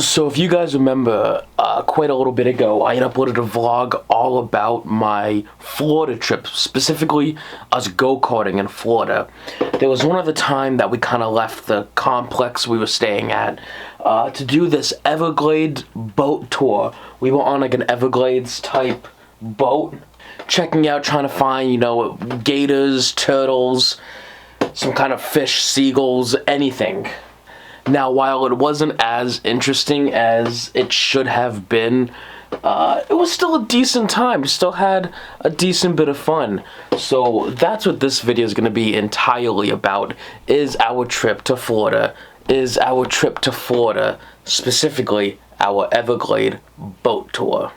So if you guys remember, quite a little bit ago, I had uploaded a vlog all about my Florida trip, specifically us go-karting in Florida. There was one other time that we kind of left the complex we were staying at to do this Everglades boat tour. We were on like an Everglades type boat, checking out, trying to find, you know, gators, turtles, some kind of fish, seagulls, anything. Now, while it wasn't as interesting as it should have been, it was still a decent time. We still had a decent bit of fun. So that's what this video is going to be entirely about, is our trip to Florida. Specifically our Everglades boat tour.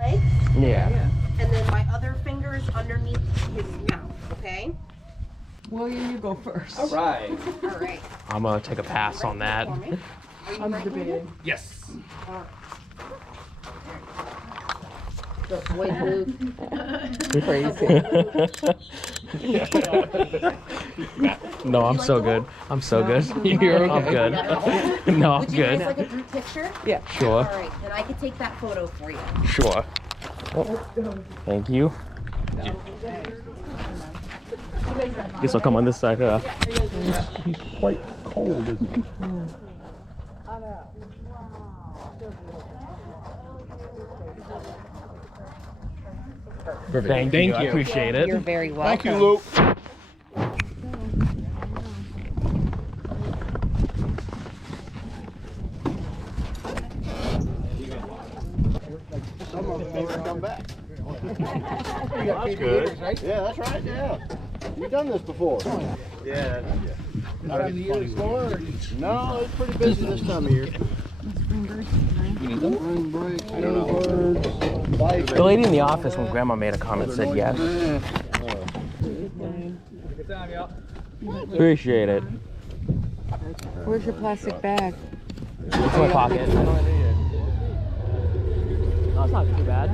Legs? Yeah. And then my other finger is underneath his mouth, okay? William, you go first. All right. All right. I'm going to take a pass on that. For me. Are you I'm ready? debating. Yes. All right. Just wait, Luke. No, I'm so good. I'm so good. You're I'm good. No, I'm Would you guys good. like a group picture? Yeah. Sure. All right, then I can take that photo for you. Sure. Oh, thank you. Guess I'll come on this side. He's quite cold, isn't he? Thank you. I appreciate it. You're very welcome. Thank you, Luke. Some of them never come back. That's good. Yeah, that's right, yeah. You've done this before. Yeah. Not on the year before? No, it's pretty busy this time of year. Spring break, birds, The lady in the office when Grandma made a comment said yes. Appreciate it. Where's your plastic bag? It's in my pocket. No, it's not too bad.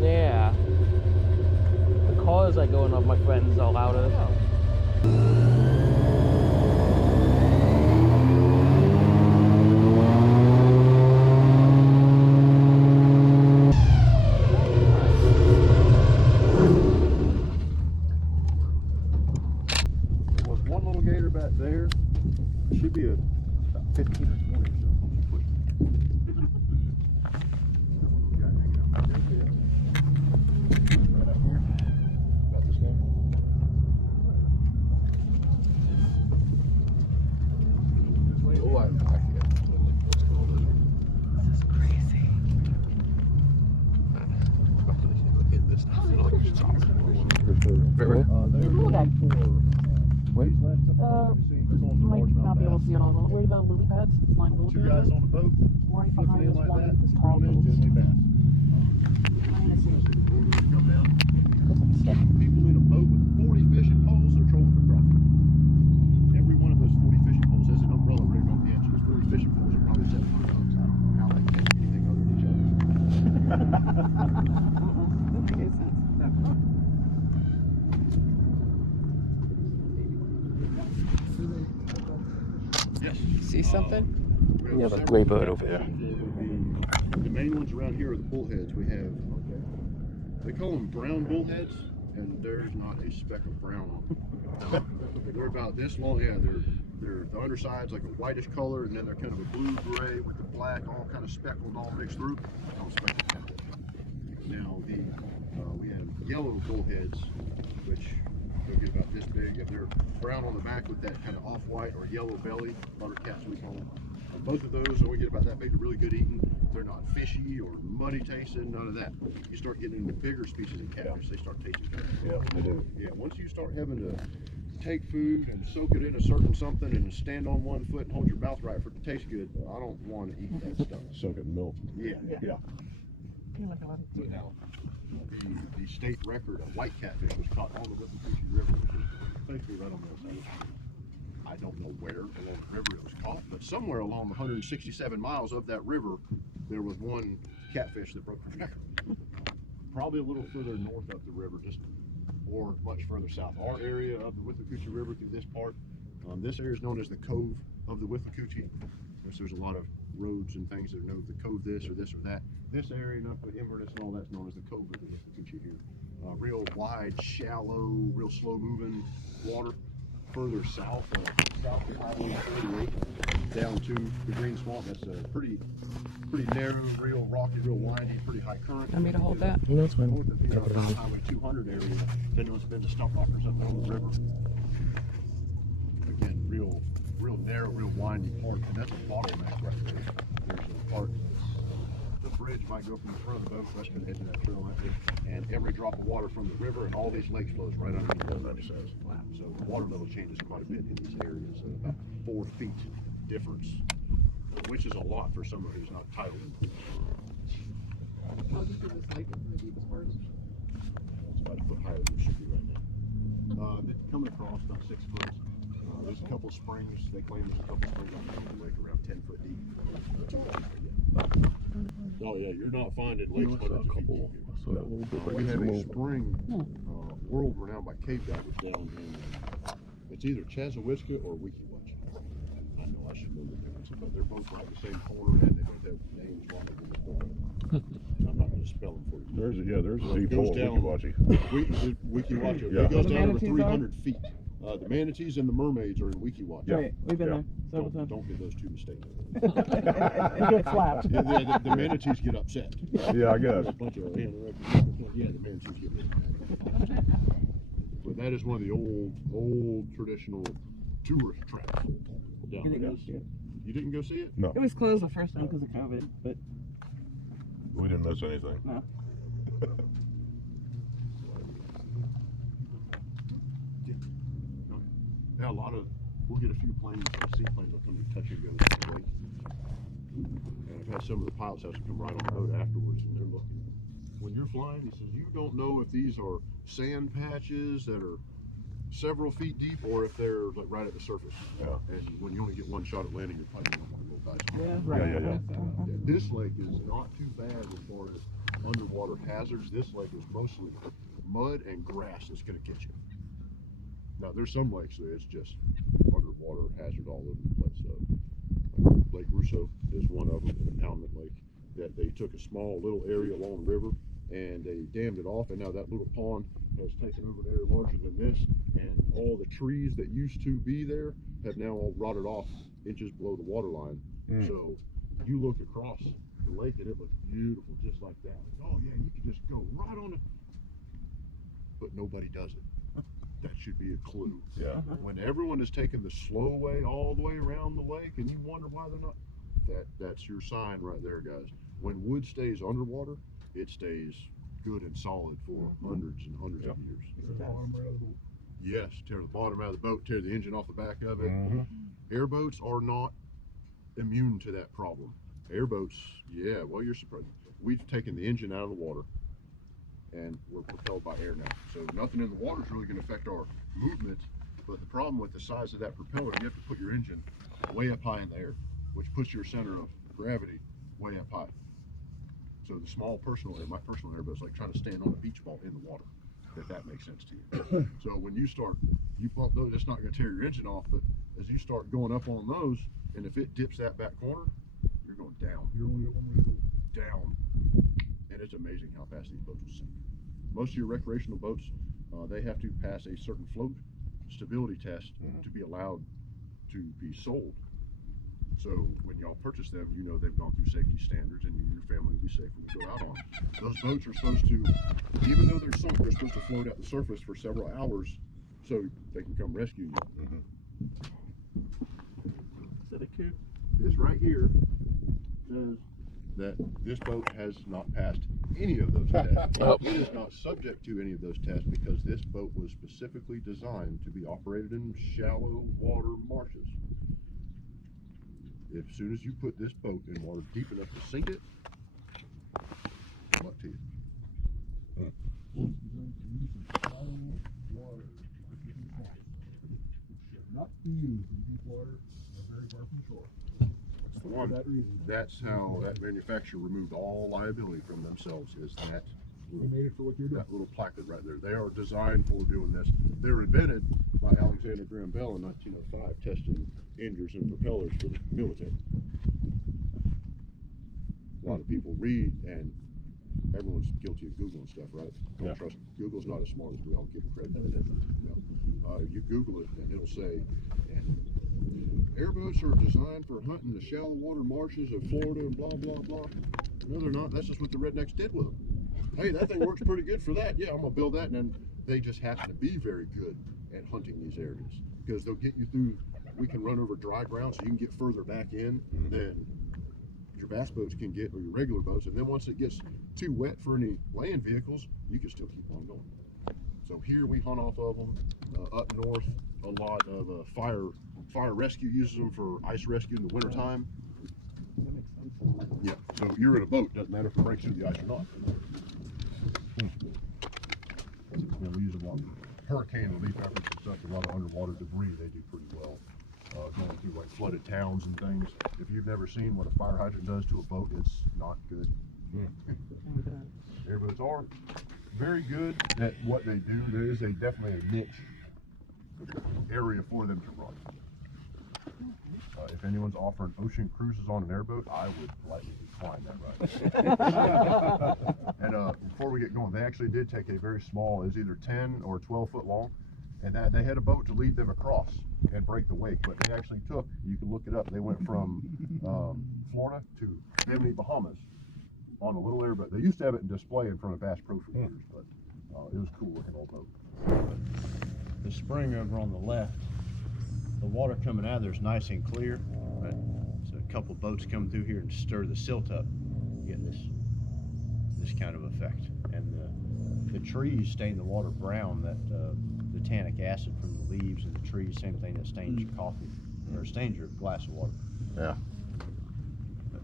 Yeah. The cars I going off my friends are louder. There was one little gator back there. It should be about 15 or 20 or so. Got this guy. Oh, I forgot what's called. This is crazy. Look at this stuff. Might not be able to see it all. Where are the lily pads? It's like little Two guys on the boat, right flipping behind in us, like one that, with this tall throwing in thing. gently bass. Come down. People in a boat with 40 fishing poles, they're trolling for crappie. Every one of those 40 fishing poles has an umbrella right around the edge. Those 40 fishing poles are probably 7 foot hooks. I don't know how they catch anything other than each other. Yes. See something? We have a gray bird over there. The main ones around here are the bullheads. We have, they call them brown bullheads, and there's not a speck of brown on them. They're about this long. Yeah, they're the underside's like a whitish color, and then they're kind of a blue gray with the black all kind of speckled all mixed through. All speckled. Now we have yellow bullheads, which they'll get about this big, and they're brown on the back with that kind of off-white or yellow belly. Buttercats we call them. Both of those only get about that big. They're really good eating. They're not fishy or muddy tasting, none of that. You start getting into bigger species of catfish, they start tasting better. Yeah, they do. Yeah, once you start having to take food and soak it in a certain something and stand on one foot and hold your mouth right for it to taste good, I don't want to eat that stuff. Soak it in milk. Yeah. The state record of white catfish was caught on the Withlacoochee River, which is basically right on the other side. I don't know where along the river it was caught, but somewhere along the 167 miles of that river, there was one catfish that broke the record. Probably a little further north up the river, or much further south. Our area of the Withlacoochee River through this part, This area is known as the Cove of the Withlacoochee. There's a lot of roads and things that know the cove this or that. This area, enough of Inverness and all that's known as the Cove of the Withlacoochee here. Real wide, shallow, real slow moving water. Further south of Highway 48 down to the Green Swamp. That's a pretty narrow, real rocky, real windy, pretty high current. Want me to hold that? No, it's fine. North of here, on Highway 200 area, then it's been the stump walkers up on the river. Again, real narrow, real windy part, and that's a bottleneck right there. There's a part the bridge might go from the front of the boat, that's going to edge of that trail right there, and every drop of water from the river and all these lakes flows right underneath those undersides. Wow. So the water level changes quite a bit in these areas, about 4 feet difference, which is a lot for someone who's not titled. I'll just do this lake in the deepest parts. It's about a foot higher than it should be right now. Coming across about 6 foot. There's a couple springs. They claim there's a couple springs on the lake around 10 foot deep. Oh yeah, you're not finding lakes but a couple. We have a spring world renowned by cave divers down in it's either Chazawiska or Weekiwatch. I know I should know the difference, but they're both right in the same corner and they both have names longer than the corner. I'm not going to spell them for you. There's a deep hole in Weekiwatch. Yeah. It goes The down over manatees 300 feet. The manatees and the mermaids are in Weekiwatch. Yeah. Right, we've been there several times. Don't get those two mistaken. It gets slapped. The manatees get upset. Yeah, I guess. A bunch of the manatees get really mad. But that is one of the old traditional tourist traps down You didn't there. go see it. You didn't go see it? No, It was closed the first time because of COVID, but we didn't miss anything. no. Yeah, we'll get a few planes, seaplanes will come and touch and go to the lake. And I've had some of the pilots have to come right on the boat afterwards and they're looking. When you're flying, he says, you don't know if these are sand patches that are several feet deep or if they're like right at the surface. Yeah. And when you only get one shot at landing, you're probably going to a little dicey. Yeah, right. Yeah. This lake is not too bad as far as underwater hazards. This lake is mostly mud and grass that's going to get you. Now there's some lakes that it's just underwater hazard all over the place though. Lake Russo is one of them, an Almond Lake, that they took a small little area along the river and they dammed it off, and now that little pond has taken over an area larger than this, and all the trees that used to be there have now all rotted off inches below the water line. So you look across the lake and it looks beautiful just like that. Like, oh yeah, you could just go right on it, but nobody does it. That should be a clue. Yeah. When everyone is taking the slow way all the way around the lake and you wonder why they're not, that's your sign right there, guys. When wood stays underwater, it stays good and solid for hundreds and hundreds of years. Yes, tear the bottom out of the boat, tear the engine off the back of it. Airboats are not immune to that problem. Airboats, yeah, well, you're surprised. We've taken the engine out of the water and we're propelled by air now. So nothing in the water is really going to affect our movement. But the problem with the size of that propeller, you have to put your engine way up high in the air, which puts your center of gravity way up high. So the small my personal airboat is like trying to stand on a beach ball in the water, if that makes sense to you. So when you bump those, it's not going to tear your engine off, but as you start going up on those, and if it dips that back corner, you're going down. You're only going down. And it's amazing how fast these boats will sink. Most of your recreational boats, they have to pass a certain float stability test to be allowed to be sold. So when y'all purchase them, you know they've gone through safety standards and you and your family will be safe when you go out on them. Those boats are supposed to, even though they're sunk, they're supposed to float at the surface for several hours so they can come rescue you. Is that a coup? This right here says that this boat has not passed any of those tests. It is not subject to any of those tests because this boat was specifically designed to be operated in shallow water marshes. As soon as you put this boat in water deep enough to sink it, luck to you. Not be used in deep water or very far from shore. That's how that manufacturer removed all liability from themselves, is that They made it for what you're doing. That little placard right there. They are designed for doing this. They were invented by Alexander Graham Bell in 1905, testing engines and propellers for the military. A lot of people read, and everyone's guilty of Googling stuff, right? Don't trust Google's not as smart as we all give it credit. No. You Google it, and it'll say, airboats are designed for hunting the shallow water marshes of Florida and blah, blah, blah. No, they're not. That's just what the rednecks did with them. Hey, that thing works pretty good for that. Yeah, I'm going to build that. And then they just happen to be very good at hunting these areas because they'll get you through. We can run over dry ground so you can get further back in than your bass boats can get or your regular boats. And then once it gets too wet for any land vehicles, you can still keep on going. So here we hunt off of them. Up north, a lot of fire rescue uses them for ice rescue in the wintertime. That makes sense. Yeah, so you're in a boat, doesn't matter if it breaks through the ice or not. We use a lot of hurricane relief efforts and stuff, a lot of underwater debris, they do pretty well. Going through like flooded towns and things. If you've never seen what a fire hydrant does to a boat, it's not good. Airboats are very good at what they do. There is definitely a niche area for them to run. If anyone's offering ocean cruises on an airboat, I would politely decline that ride. And before we get going, they actually did take a very small, it was either 10 or 12 foot long, and that they had a boat to lead them across and break the wake. But they actually took, you can look it up, they went from Florida to Bimini, Bahamas on a little airboat. They used to have it in display in front of Bass Pro for years, but it was a cool looking old boat. The spring over on the left, the water coming out of there is nice and clear, but so a couple boats come through here and stir the silt up, you get this kind of effect. And the trees stain the water brown. That the tannic acid from the leaves and the trees, same thing that stains your coffee or stains your glass of water. Yeah.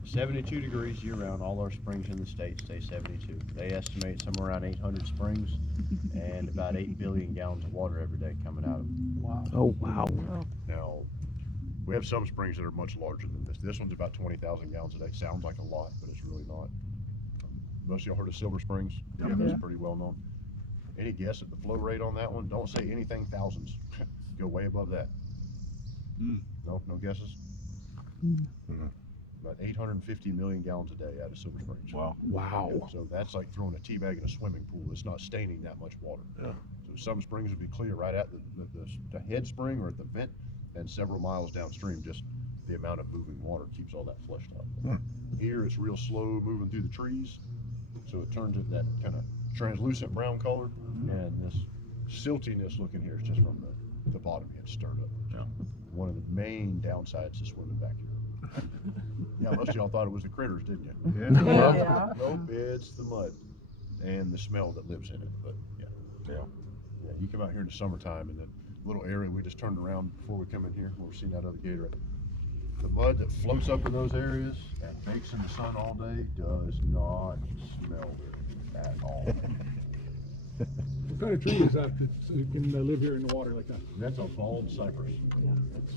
72 degrees year round. All our springs in the state stay 72. They estimate somewhere around 800 springs and about 8 billion gallons of water every day coming out of them. Wow. Oh, wow. Now, we have some springs that are much larger than this. This one's about 20,000 gallons a day. Sounds like a lot, but it's really not. Most of y'all heard of Silver Springs? Yeah, that's pretty well known. Any guess at the flow rate on that one? Don't say anything thousands. Go way above that. No guesses? About 850 million gallons a day out of Silver Springs. Wow. Wow. So that's like throwing a tea bag in a swimming pool. It's not staining that much water. Yeah. So some springs would be clear right at the head spring or at the vent, and several miles downstream, just the amount of moving water keeps all that flushed out. Here it's real slow moving through the trees, so it turns it that kind of translucent brown color, and this siltiness looking here is just from the bottom getting stirred up. Yeah. One of the main downsides to swimming back here. Yeah, most of y'all thought it was the critters, didn't you? Yeah. Nope, it's the mud and the smell that lives in it. But yeah, you come out here in the summertime, and that little area we just turned around before we come in here, where we're seeing that other gator. The mud that floats up in those areas and bakes in the sun all day does not smell good at all. What kind of tree is that so you can live here in the water like that? That's a bald cypress.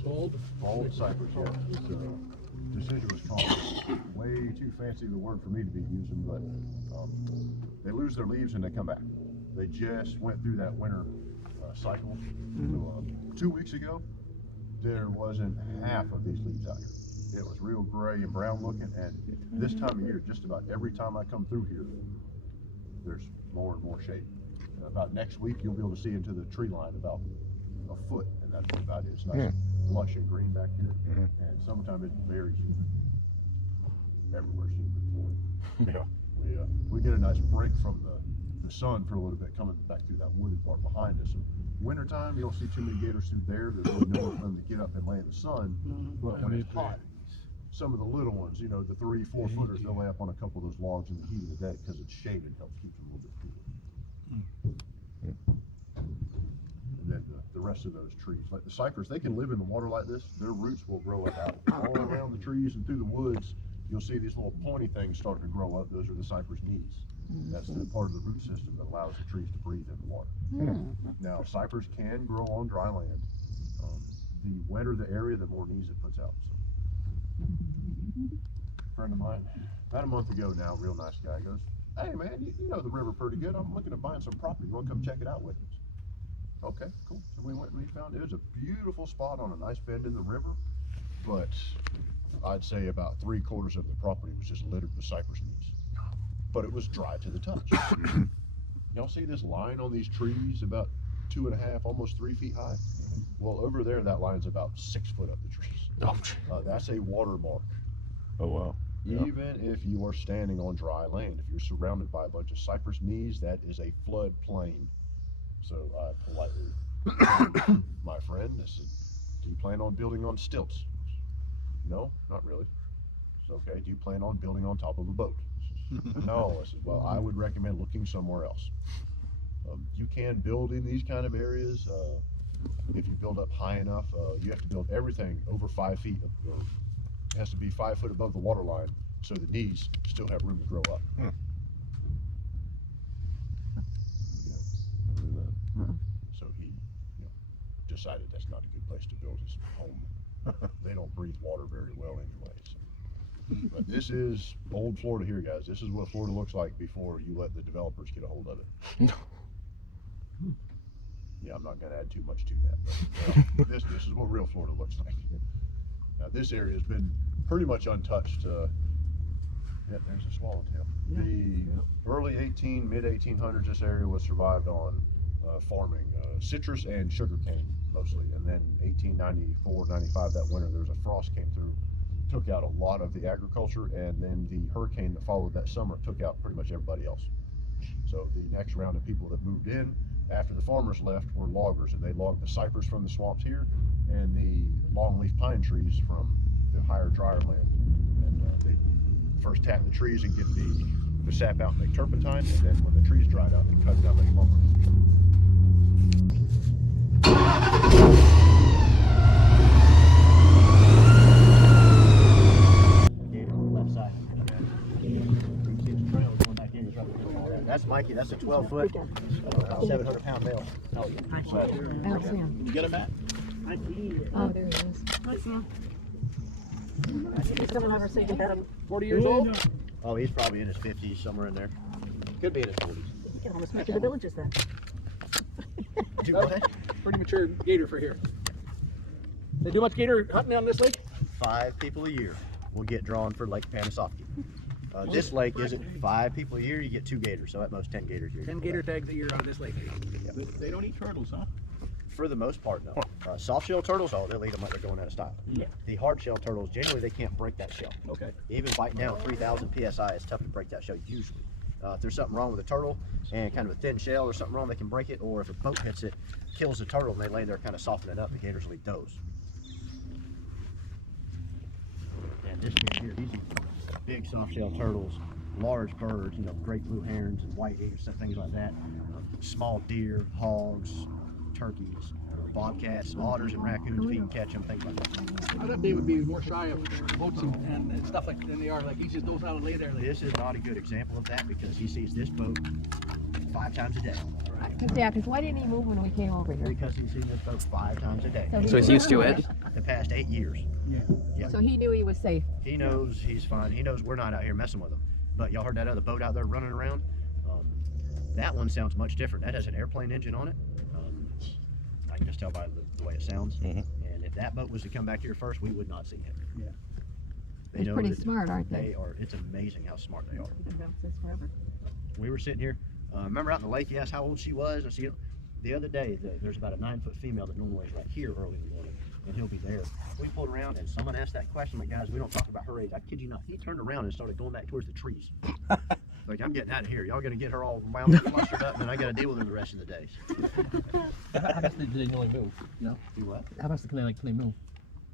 Bald cypress, yeah. It's deciduous palm. Way too fancy of a word for me to be using, but they lose their leaves and they come back. They just went through that winter cycle. So, 2 weeks ago, there wasn't half of these leaves out here. It was real gray and brown looking, and this time of year, just about every time I come through here, there's more and more shade. About next week, you'll be able to see into the tree line about a foot, and that's about it. It's nice, lush and green back here. And summertime it's very humid. Everywhere's humid. Yeah, we get a nice break from the sun for a little bit coming back through that wooded part behind us. And wintertime, you don't see too many gators through there. There's really nowhere for them to get up and lay in the sun. But when it's hot, some of the little ones, you know, the 3-4 footers, they'll lay up on a couple of those logs in the heat of the day because it's shade and helps keep them a little bit cooler. And then the rest of those trees, like the cypress, they can live in the water like this. Their roots will grow up out all around the trees and through the woods. You'll see these little pointy things starting to grow up. Those are the cypress knees. That's the part of the root system that allows the trees to breathe in the water. Now, cypress can grow on dry land. The wetter the area, the more knees it puts out. So, a friend of mine, about a month ago now, real nice guy, goes, Hey man, you know the river pretty good. I'm looking at buying some property. You want to come check it out with us? Okay, cool. So we went and we found it was a beautiful spot on a nice bend in the river, but I'd say about 3/4 of the property was just littered with cypress knees. But it was dry to the touch. Y'all see this line on these trees about 2.5, almost 3 feet high? Well, over there, that line's about 6 foot up the trees. That's a watermark. Oh, wow. Yeah. Even if you are standing on dry land, if you're surrounded by a bunch of cypress knees, that is a flood plain. So I politely told my friend, I said, do you plan on building on stilts? No, not really. So, okay, do you plan on building on top of a boat? No. I said, well, I would recommend looking somewhere else. You can build in these kind of areas. If you build up high enough, you have to build everything over 5 feet. It has to be 5 foot above the water line, so the knees still have room to grow up. So he, decided that's not a good place to build his home. They don't breathe water very well anyway. So. But this is old Florida here, guys. This is what Florida looks like before you let the developers get a hold of it. Yeah, I'm not going to add too much to that. But this is what real Florida looks like. Now this area has been pretty much untouched. Yeah, there's a swallowtail. The early mid 1800s, this area was survived on farming citrus and sugar cane mostly. And then 1894, 95, that winter, there was a frost came through, took out a lot of the agriculture, and then the hurricane that followed that summer took out pretty much everybody else. So the next round of people that moved in after the farmers left were loggers, and they logged the cypress from the swamps here and the longleaf pine trees from the higher, drier land. And they first tap the trees and get the sap out and make turpentine, and then when the trees dried out, they cut it out like lumber. That's Mikey. That's a 12-foot, 700-pound male. I don't see him. You get him, Matt? Oh, there he is. Hi, Sam. He's coming over so you can pet him. 40 years old? Oh, he's probably in his 50s, somewhere in there. Could be in his 40s. You can almost make it the villages then. Do what? Pretty mature gator for here. They do much gator hunting on this lake? 5 people a year will get drawn for Lake Panasoffkee. This lake isn't 5 people a year, you get 2 gators, so at most 10 gators a year. 10 gator tags a year on this lake. They don't eat turtles, huh? For the most part, no. Soft shell turtles, they'll eat them like they're going out of style. Yeah. The hard shell turtles, generally they can't break that shell. Okay. Even biting down 3,000 PSI, it's tough to break that shell usually. If there's something wrong with the turtle and kind of a thin shell or something wrong, they can break it, or if a boat hits it, kills the turtle, and they lay there kind of soften it up, the gators will eat those. And this here, these are big soft shell turtles, large birds, great blue herons and white eagles, things like that. Small deer, hogs, turkeys, bobcats, otters, and raccoons, if you can catch them, things like that. I thought they would be more shy of boats and stuff like than they are. Like he just knows how to lay there. Like, This is not a good example of that because he sees this boat 5 times a day. Yeah, because why didn't he move when we came over here? Because he's seen this boat 5 times a day. So he's used to it. The past 8 years. Yeah. So he knew he was safe. He knows he's fine. He knows we're not out here messing with him. But y'all heard that other boat out there running around? That one sounds much different. That has an airplane engine on it. I can just tell by the way it sounds. And if that boat was to come back here first, we would not see him. Yeah. They They're know pretty that smart, aren't they? They are. It's amazing how smart they are. They've been about this forever. We were sitting here. Remember out in the lake, you asked how old she was? I see. The other day, there's about a 9-foot female that normally is right here early in the morning, and he'll be there. We pulled around, and someone asked that question. Like, guys, we don't talk about her age. I kid you not. He turned around and started going back towards the trees. Like, I'm getting out of here. Y'all gonna get her all wound up, flustered up, and then I gotta deal with her the rest of the day. How fast do they normally move? Do what? How fast can they move?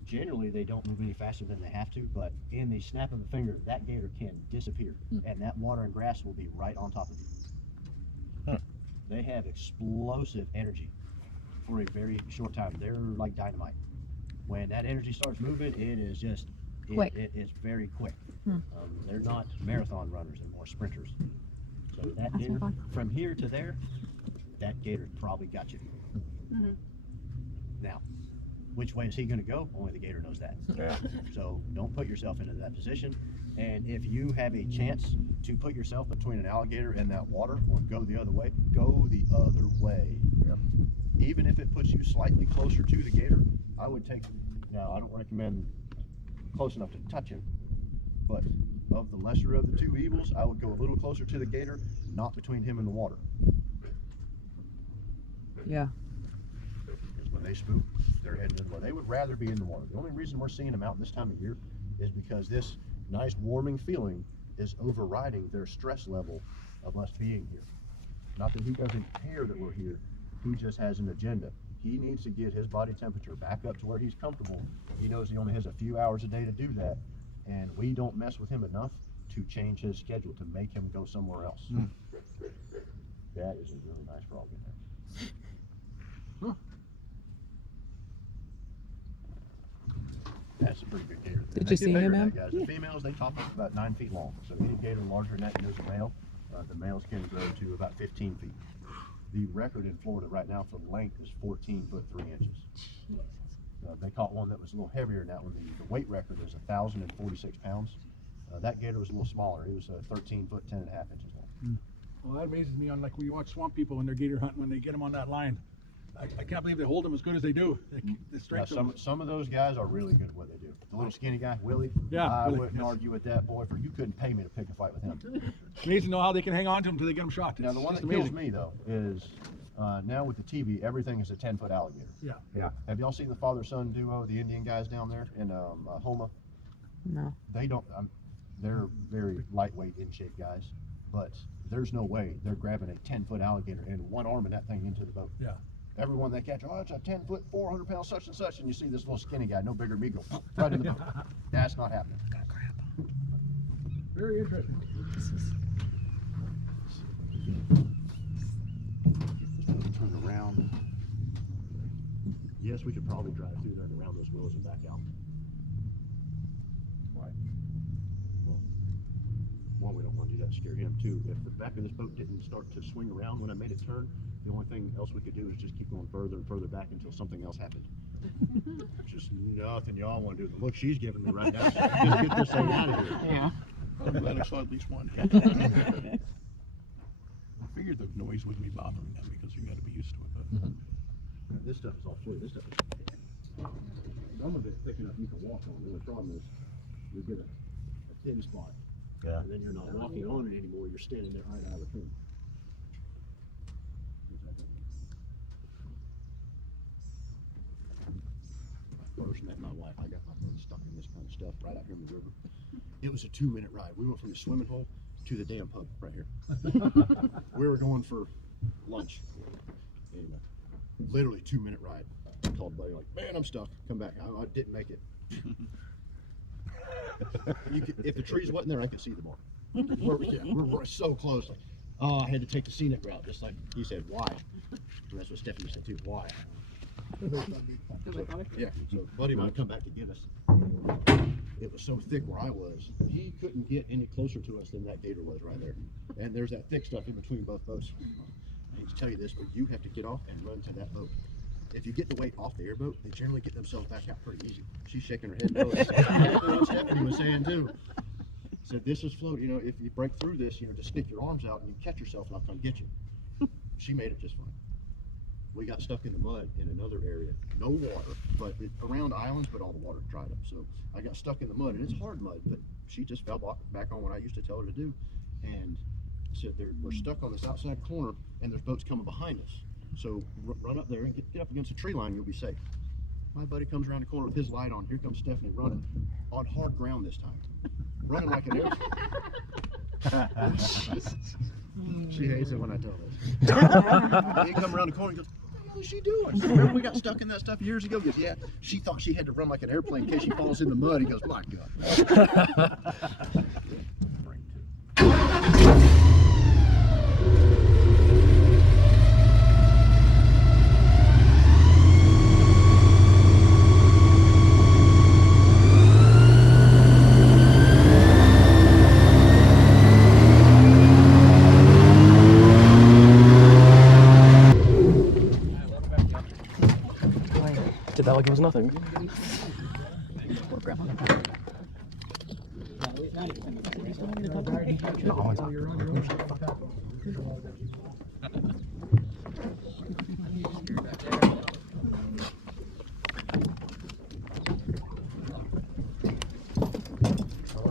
Generally, they don't move any faster than they have to, but in the snap of a finger, that gator can disappear, and that water and grass will be right on top of you. They have explosive energy for a very short time. They're like dynamite. When that energy starts moving, it is just Quick. It is very quick. They're not marathon runners; they're more sprinters. So that gator, from here to there, that gator probably got you. Now, Which way is he going to go? Only the gator knows that. Yeah. So don't put yourself into that position. And if you have a chance to put yourself between an alligator and that water, or go the other way, go the other way. Yep. Even if it puts you slightly closer to the gator, I would take. Now, I don't recommend close enough to touch him, but of the lesser of the two evils, I would go a little closer to the gator, not between him and the water. Yeah. Because when they spook, they're heading in the water. They would rather be in the water. The only reason we're seeing them out this time of year is because this nice warming feeling is overriding their stress level of us being here. Not that he doesn't care that we're here, he just has an agenda. He needs to get his body temperature back up to where he's comfortable. He knows he only has a few hours a day to do that, and we don't mess with him enough to change his schedule to make him go somewhere else. That is a really nice frog in there. That's a pretty big gator. Did They you get see bigger him, than Em? that, guys. The females, they top up about 9 feet long. So any gator larger than that is a male. The males can grow to about 15 feet. The record in Florida right now for length is 14 foot 3 inches. They caught one that was a little heavier than that one. The weight record is 1,046 pounds. That gator was a little smaller. It was 13 foot 10 and a half inches long. Well, that amazes me on like we watch swamp people when they're gator hunting, when they get them on that line. I can't believe they hold them as good as they do. They Now, strike them. some of those guys are really good at what they do. The little skinny guy, Willie, Yeah, I Willie, wouldn't yes. argue with that boy, for you couldn't pay me to pick a fight with him. Amazing to know how they can hang on to them until they get them shot. Now, the It's one just that kills amazing. me, though, is now with the TV, everything is a 10-foot alligator. Yeah. Yeah. Have y'all seen the father-son duo, the Indian guys down there in Homa? No. They don't, they're very lightweight, in-shape guys, but there's no way they're grabbing a 10-foot alligator and one arming that thing into the boat. Yeah. Everyone they catch, oh, it's a 10-foot, 400-pound such and such, and you see this little skinny guy, no bigger than me, go right in the boat. That's not happening. Very interesting. Turn around. Yes, we could probably drive through there and around those willows and back out. Why? Well, one, we don't want to do that to scare him. Two, if the back of this boat didn't start to swing around when I made it turn, the only thing else we could do is just keep going further and further back until something else happened. Just nothing y'all want to do. The look she's giving me right now. Just get this thing out of here. Yeah. I'm glad I saw at least one. I figured the noise wouldn't be bothering them because you got to be used to it. But This stuff is all free. This stuff is some of it's thick enough you can walk on. The only problem is you get a thin spot. Yeah. And then you're not walking on it anymore. You're standing there eye to eye with him. First met my wife, I got my boat stuck in this kind of stuff right out here in the river. It was a 2-minute ride. We went from the swimming hole to the damn pub right here. We were going for lunch. And literally 2-minute ride. I called buddy like, man, I'm stuck. Come back. I didn't make it. If the trees wasn't there, I could see them all. We're so close. Like, oh, I had to take the scenic route, just like he said. Why? And that's what Stephanie said too. Why? Yeah. So buddy might come back to get us. It was so thick where I was, he couldn't get any closer to us than that gator was right there. And there's that thick stuff in between both boats. I hate to tell you this, but you have to get off and run to that boat. If you get the weight off the airboat, they generally get themselves back out pretty easy. She's shaking her head no. That's exactly what Stephanie was saying too. Said this is float, if you break through this, just stick your arms out and you catch yourself and I'll come get you. She made it just fine. We got stuck in the mud in another area. No water, but around islands, but all the water dried up. So I got stuck in the mud, and it's hard mud, but she just fell back on what I used to tell her to do. And said we're stuck on this outside corner, and there's boats coming behind us. So run up there and get up against a tree line, you'll be safe. My buddy comes around the corner with his light on. Here comes Stephanie running on hard ground this time. Running like an airplane. She hates it when I tell this. He come around the corner and goes, what the hell is she doing? Remember we got stuck in that stuff years ago? He goes, yeah. She thought she had to run like an airplane in case she falls in the mud. He goes, my God. Did that like it was nothing. No, it's not.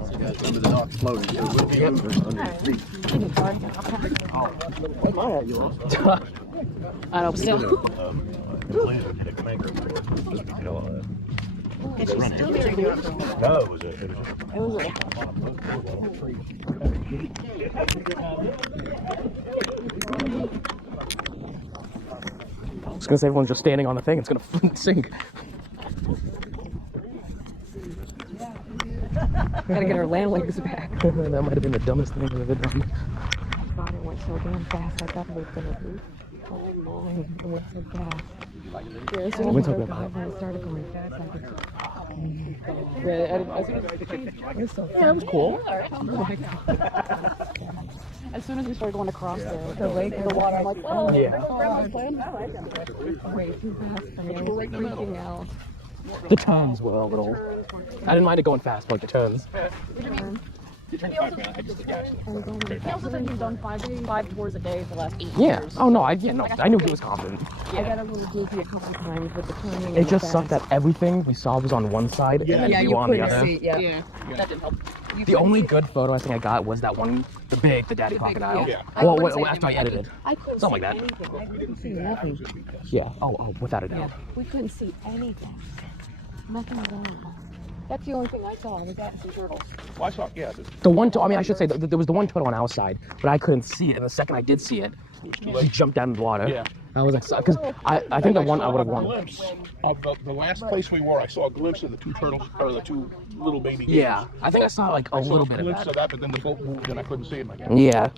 Remember the dock's floating, so we'll be underneath. I don't know. No, it was I was gonna say everyone's just standing on the thing. It's gonna sink. Gotta get our land legs back. That might have been the dumbest thing I've ever done. I thought it went so damn fast. I thought it was gonna be. Oh my, it went so fast. Yeah, as soon as it started going fast, I could. Yeah, it was cool. As soon as we started going across the lake and the water, I'm like, oh, Yeah. Way too fast. I mean, I was freaking out. The turns were a little. I didn't mind it going fast, but like the turns. He also said he's done five tours a day for the last 8 Yeah. years. Oh no, I knew he was confident. I got a little goofy a couple times with the turning. It just sucked that everything we saw was on one side and then you were on the other. Yeah. That didn't help. The only good photo I think I got was that one, the daddy crocodile. Yeah. Well, after I edited. I couldn't Something see like that. anything. I couldn't see nothing. Yeah. Oh, without a doubt. We couldn't see anything. Nothing at all. That's the only thing I saw was that and sea turtles. Well, I saw, yeah. The one, I mean, I should say there was the one turtle on our side, but I couldn't see it. And the second I did see it, he jumped down in the water. Yeah. I was like, because I think the one I would have a won. glimpse of the last place we were. I saw a glimpse of the two turtles, or the two little baby. Yeah, I think I saw like a little bit of glimpse that. of that, but then the boat moved and I couldn't see it again. Yeah.